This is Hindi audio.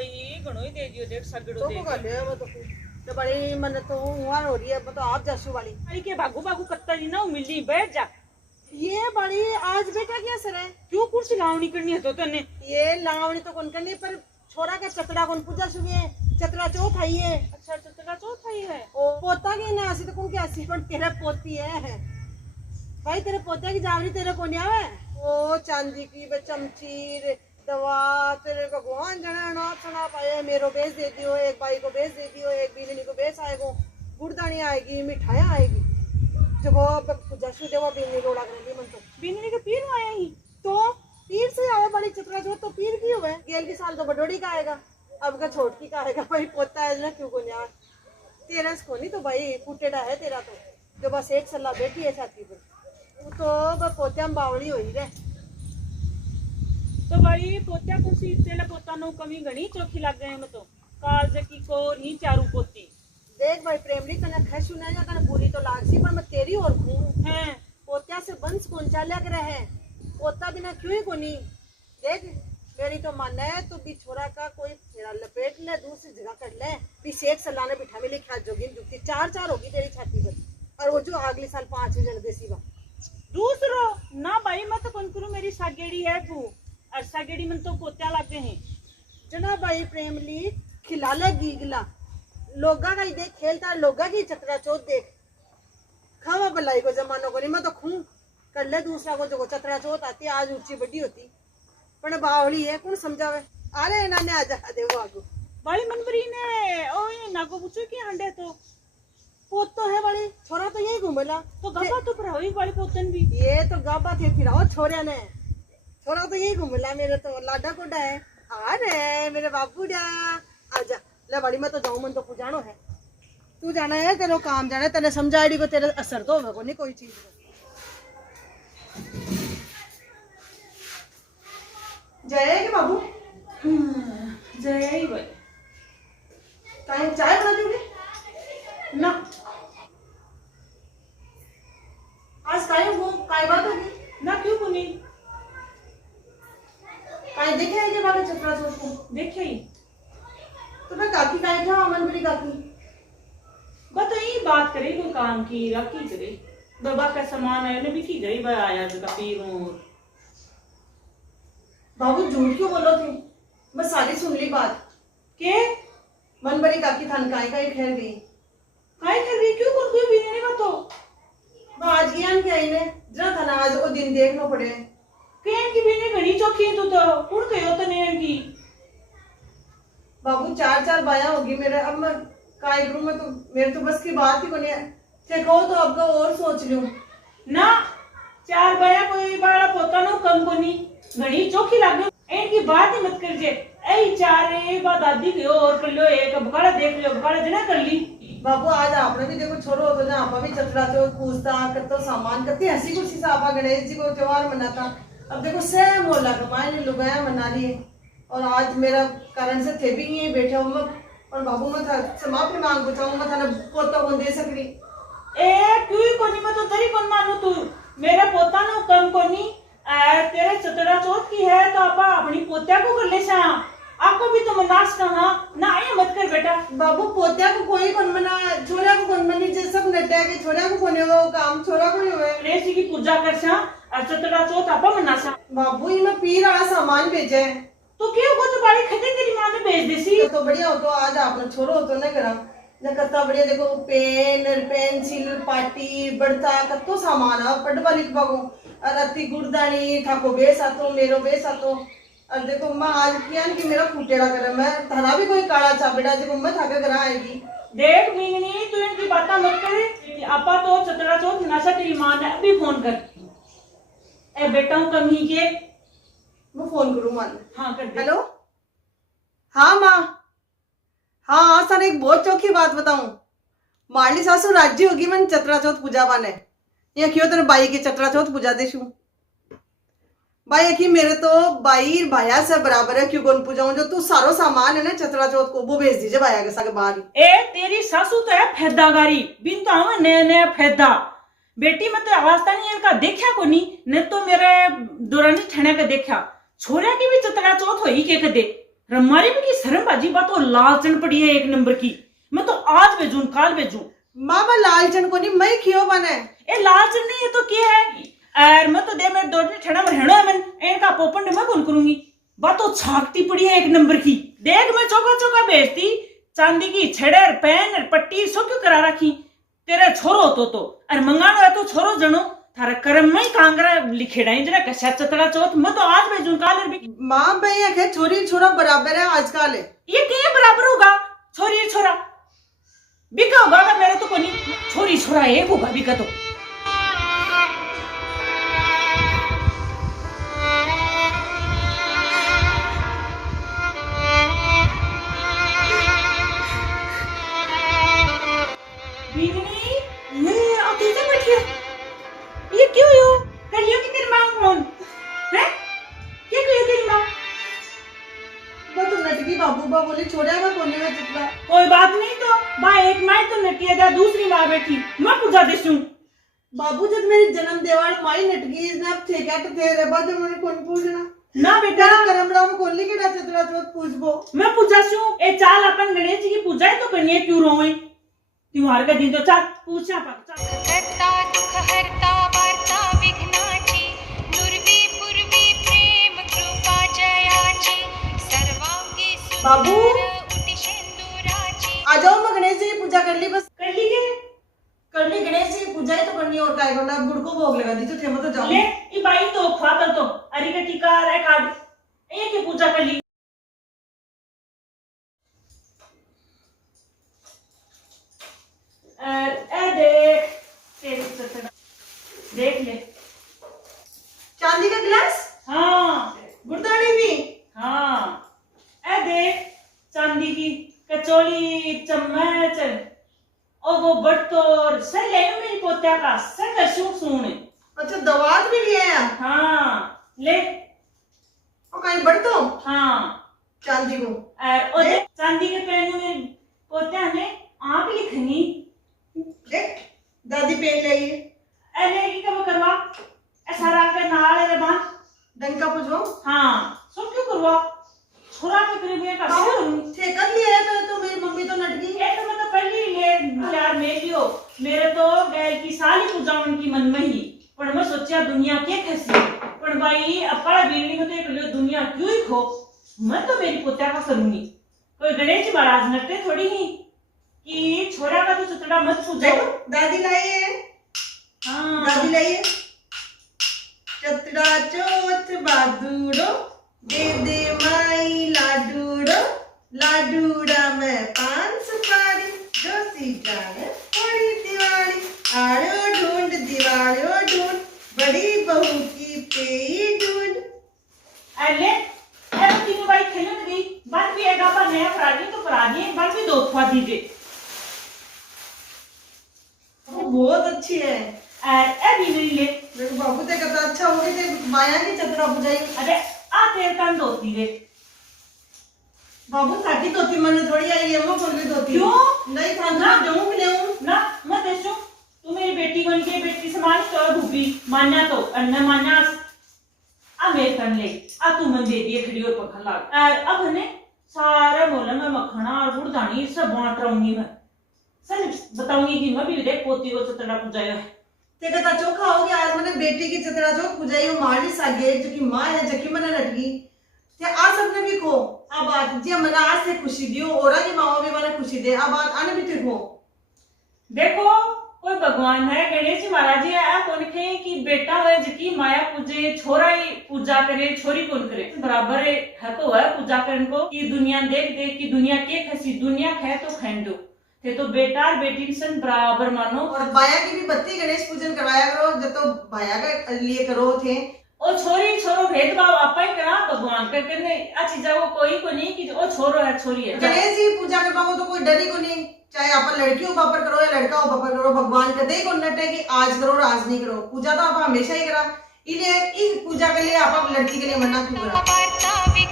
भाई घणो ही दे दियो देख सगड़ो तो दे को गले वो तो बड़ी मन तो हुआ हो रही है वो तो आप जसू वाली अरे के भागू भागू कत्ता जी ना मिली बैठ जा ये बड़ी आज बेटा क्या सर है क्यों कुर्सी लावनी करनी है तो तने ये लावणी तो कौन करनी पर छोरा का चतड़ा कौन पूजा सुबह चतरा चौथ आई है। अच्छा चतरा चौथ आई है ओ पोता की ना आसी तो कौन क्या आसी पर तेरा पोती है भाई तेरे पोते की जावरी तेरे को नहीं आवे ओ चांदी की चमचीर दवा तेरे को भगवान जना ना सुना पाए मेरो बेच दे दियो एक भाई को बेच दे दियो एक बीनी को बेच आएगो गुड़दानी आएगी मिठाइयाँ आएगी जब वो जसू देवा बीनी को लग मन तो बीनी के पीर में आया ही तो पीर से आवे बड़ी चतरा जो तो पीर की हुए गेल की साल तो बडोड़ी का आएगा अब का छोटकी का आएगा भाई पोता है ना क्यों को नहीं तेरा को नहीं तो भाई फुटेडा है तेरा तो जो बस एक सलाह बैठी है छाती पर तो बस पोत्या में बावड़ी हुई रे तो भाई पोत्या कुर्सी तेरे पोता नो कमी घणी चौखी लग गए मैं तो काल जकी को नी चारू पोती देख भाई प्रेमली तने खैसु ना या तने बुरी तो लागसी पर मैं तेरी और हूं हैं पोत्या से वंश कौन चाल्या करे है पोता बिना क्यों ही कोनी देख मेरी तो मन है तो भी छोरा का कोई फेरा लपेट ले दूसरी जगह कर ले भी शेख सलाने बिठा में लिखा जोगिन जुगती चार होगी तेरी छाती पर और वो जो अगले साल 5 जन देसी बा दूसरो ना भाई मैं तो कौन करूं मेरी सागेड़ी है तू और सागेड़ी में तो पोत्या लगते हैं जना भाई प्रेमली खिला ले गीगला लोगा का ही देख खेलता लोगा की चतरा चौथ देख खावा बलाई को जमानो को नहीं मैं तो खूं कर ले दूसरा को जो चतरा चौथ आती आज ऊंची बड़ी होती पर बावली है कौन समझावे अरे नाने आजा दे वो आगो बड़ी मनबरी ने ओ ये नागो पूछो कि हंडे तो पोत तो है बड़ी छोरा तो यही घूमेला तो गबा तो प्रभावी बड़ी पोतन भी ये तो गाबा थे फिराओ छोरे ने छोरा तो यही घूमेला मेरे तो लाडा कोडा है अरे मेरे बाबू डा आजा ले बड़ी मैं तो जाऊं मन तो पुजानो है तू जाना है तेरे काम जाना है तेने समझाड़ी को तेरे असर तो होगा नहीं कोई चीज जय के बाबू जय ही भाई कहीं चाय बना दोगे ना आज कहीं वो काय बात होगी ना क्यों कोनी कहीं देखे है के बारे चतरा चौथ को देखे ही तो मैं काकी कहीं था अमन बड़ी काकी बस यही बात करे कोई काम की राखी करे बाबा का सामान है ने भी की गई भाई आया जो पीर हूं बाबू झूठ क्यों बोलो थे मैं सारी सुन ली बात के मन बड़ी काकी थान काई काई ठहर गई काय कर रही क्यों कोई कोई भी नहीं बतो आज ज्ञान के आई ने जरा थाना आज वो दिन देखना पड़े केन की भी ने घणी चौकी तू तो उड़ गयो तो नेन की बाबू 4 बाया होगी मेरे अब मैं काय करूं मैं तो मेरे तो बस की बात ही बने थे कहो तो अब का और सोच लूं ना 4 बया कोई बड़ा पोता नो कम कोनी घणी चौकी लाग इनकी बात ही मत कर जे ऐ 4 एक बात दादी के और कर लो एक बकाड़ा देख लो बकाड़ा जना कर ली बाबू आज आपने भी देखो छोरो तो ना आपा भी चतरा तो पूछता करतो सामान करती हंसी खुशी से आपा गणेश जी को त्योहार मनाता अब देखो सह मोहल्ला का मायने लुगाया मना रही है और आज मेरा कारण से थे भी यहीं बैठे हूं मैं और बाबू मैं था समाप्ति मांग पूछाऊं मैं थाने पोता कौन दे सकरी ए क्यों कोनी मैं तो तेरी कौन मानू तू मेरा पोता नो कम कोनी तेरे चतरा चौथ की है तो आपा अपनी पोत्या को कर ले सा आपको भी तो मनास कहा ना ये मत कर बेटा बाबू पोत्या को कोई कौन मना छोरा को कौन मनी जे सब नटा के छोरा को कोने वो काम छोरा को ही हुए गणेश जी की पूजा कर सा और चतरा चौथ आपा मनासा बाबू ये मैं पी रहा सामान भेजे तो क्यों को तो बाड़ी खते तेरी मां ने भेज देसी तो बढ़िया हो तो आज आपने छोरो हो तो ना करा न करता बढ़िया देखो पेन पेंसिल पाटी बढ़ता कतो सामान है पढ़वा लिखवा को और अति गुड़दानी ठाको बेस आतो मेरो बेस आतो और देखो मैं आज किया कि मेरा फूटेड़ा करे मैं थाना भी कोई काला चाबेड़ा देखो मैं थाके करा आएगी देख मीननी तू इनकी बातें मत करे आपा तो चतरा चौथ मनासा तेरी मां ने अभी फोन कर ए बेटा हूं कम ही के मैं फोन करूं मान हाँ कर दे हेलो हाँ माँ हाँ सर एक बहुत चौकी बात बताऊं मारली सासू राज्य होगी मन चतरा चौथ पूजा बाने या क्यों तेरे बाई के चतरा चौथ पूजा देशू भाई यकी मेरे तो बाई भाया से बराबर है क्यों कौन पूजाऊं जो तू सारो सामान है ना चतरा चौथ को वो भेज दीजिए भाया के साथ बाहर ए तेरी सासू तो है फैदागारी बिन तो आवा नया नया फैदा बेटी मत आवाज नहीं इनका देखा को नहीं न तो मेरे दुरानी ठने का देखा छोरा की भी चतरा चौथ होई के कदे हमारी भी की शर्म बाजी बात तो लालचन पड़ी है एक नंबर की। मैं तो आज भेजूं काल भेजूं। माँ मैं लालचन को नहीं मैं खियो बने ए लालचन नहीं है तो क्या है? और मैं तो दे मेरे दोटे ठेड़ा में रहना है मैं इनका पोपन मैं कौन करूंगी। बात तो छाकती पड़ी है एक नंबर की। देख मैं चौका चौका भेजती चांदी की छेड़र पेन और पट्टी सब क्यों करा रखी तेरे छोरो तो और मंगानो है तो छोरो जनो थारा कर्म में ही कांगरा लिखेड़ा जरा कशा चतड़ा चौथ मैं तो आज भेजूं काल भी। माँ भाई है छोरी छोरा बराबर है आजकल है ये क्या बराबर होगा छोरी छोरा बिका होगा मेरे तो कोनी छोरी छोरा एक होगा बिका तो। ये क्यों हो कलियो की तेरी मां कौन है क्या कहियो तेरी मां वो तो नटकी बाबू बा बोले छोड़ा मैं कोने में चितला कोई बात नहीं तो मां एक माई तो नटिया दा दूसरी मां बैठी मैं पूजा देसू बाबू जब मेरी जन्म देवाल माई नटकी ना ठेका थे रे बाद मैंने कौन पूछना ना बेटा करमड़ा में कोली के डा चितला तो पूछबो मैं पूजा सू ए चाल अपन गणेश जी की पूजा ही तो करनी है क्यों रोए त्योहार का दिन तो चाल पूछा पक करता दुख हरता वार्ता विघ्नाची दुर्वी पूर्वी प्रेम कृपा जयाची सर्वांगी बाबू। सुंदर उटी सिंदूराची। आ जाओ मैं गणेश जी की पूजा कर ली बस कर ली के कर ली गणेश जी की पूजा ही तो करनी और काय करना अब गुड़ को भोग लगा दी तो थे मैं तो जाऊं ले ई बाई तो खातर तो अरे का टीका रे काट ए की पूजा कर ली। ए देख तेरी चतड़ा देख ले चांदी का गिलास हाँ गुड़दानी भी हाँ ए देख चांदी की कचौड़ी चम्मच और वो बर्तन सब ले लो मेरी पोत्या का सब कशू सुन। अच्छा दवात भी लिया है हाँ ले और कहीं बढ़ तो हाँ चांदी को और देख चांदी के पहनू में पोत्या ने आप लिखनी देख दादी पेन लाई है अरे की कब करवा ऐसा रात के नाल रे बांध डंका पूछो हाँ सब क्यों करवा छोरा के करीब ये कर ठेका लिया है तो मेरी मम्मी तो नटकी ये तो मैं तो पहले ले यार मेलियो मेरे तो गैर की साली पूजावन की मन में ही पर मैं सोचा दुनिया के खसी पर भाई अपना बीड़ी में तो एक लियो दुनिया क्यों ही खो मैं तो मेरी पोत्या का करूंगी कोई गणेश जी महाराज नटते थोड़ी ही कि छोरा का तो चतड़ा मत पूजो। देखो दादी लाई है हाँ दादी लाई है चतड़ा चौथ बादूड़ो दे दे माई लाडूड़ो लाडूड़ा में पान सुपारी जोशी जाने बड़ी दिवाली आड़ो ढूंढ दिवालियो ढूंढ बड़ी बहू की पेई ढूंढ। अरे अरे तीनों भाई खेलने गई बन भी एक आपा नया प्राणी तो प्राणी बन भी दो खवा दीजिए वो बहुत अच्छी है अभी नहीं ले मेरे बाबू ते कहता अच्छा हो गई ते माया की चतरा बुझाई अरे आ तेरे कान धोती रे बाबू साकी धोती मैंने थोड़ी आई है वो कौन सी धोती क्यों? नहीं था ना जाऊं भी ले ना मत ऐसो तू मेरी बेटी बन के बेटी समान तो भूपी मान्या तो अन्न मान्या आ मेरे कन ले आ तू मन दे दिए खड़ी और पखन लाग अब ने सारा मोहल्ला में मखना और गुड़दानी सब बांट रहूंगी मैं सर बताऊंगी कि मैं भी देख पोती को चतड़ा पूजाया है ते कहता चोखा हो गया आज मैंने बेटी की चतरा चौक पूजाई वो मारनी सागे जो कि मां है जकी मैंने लटकी ते आ सबने भी खो अब बात जी मना आज से खुशी दियो औरा की मावा भी मैंने खुशी दे अब बात आने भी ठीक हो देखो कोई भगवान है गणेश जी महाराज जी आ कौन खे कि बेटा है जकी माया पूजे छोरा ही पूजा करे छोरी कौन करे बराबर है तो है पूजा करने को कि दुनिया देख देख की दुनिया के खसी दुनिया खे तो खंडो थे तो बेटा और बेटी सन बराबर मानो और बाया की भी बत्ती गणेश पूजन करवाया करो जब तो बाया के लिए करो थे ओ छोरी छोरो भेदभाव आपा ही करा भगवान कर करने आ चीजा वो कोई को नहीं कि ओ छोरो है छोरी है गणेश जी पूजा करवा को तो कोई डर ही को नहीं चाहे आप लड़की हो पापर करो या लड़का हो पापर करो भगवान कदे ही को नटे कि आज करो और आज नहीं करो पूजा तो आप हमेशा ही करा इसलिए इस पूजा के लिए आप लड़की के लिए मना क्यों करा।